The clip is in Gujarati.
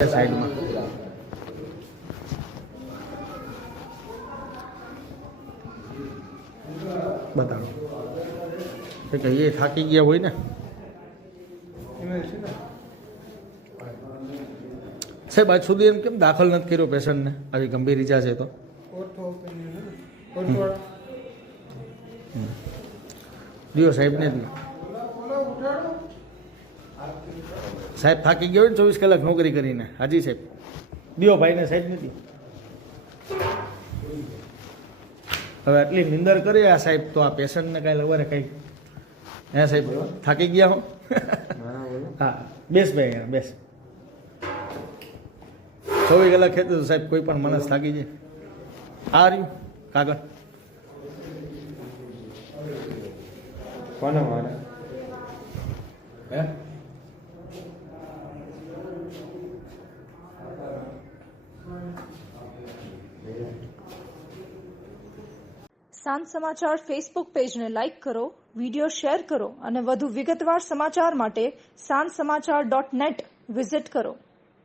સાઈડમાં બતાવો કે એ થાકી ગયા હોય ને સાહેબ આજ સુધી એમ કેમ દાખલ નથી કર્યો પેશન્ટને આવી ગંભીર ઈજા છે તો દિયો સાહેબને જ સાહેબ થાકી ગયો હોય ને 24 કલાક નોકરી કરીને હાજી સાહેબ દિયો ભાઈને સાહેબ નથી હવે આટલી નિંદર કરે આ સાહેબ તો આ પેશન્ટને કાંઈ લવારે કંઈ હે સાહેબ થાકી ગયા હો હા બેસ ભાઈ અહીંયા બેસ 24 કલાક ખેતું તો સાહેબ કોઈ પણ માણસ થાકી જાય આ રહ્યું કાગળ કોને મારે હે સાંજ સમાચાર ફેસબુક પેજને લાઇક કરો, વિડીયો શેર કરો અને વધુ વિગતવાર સમાચાર માટે sanssamachar.net વિઝિટ કરો.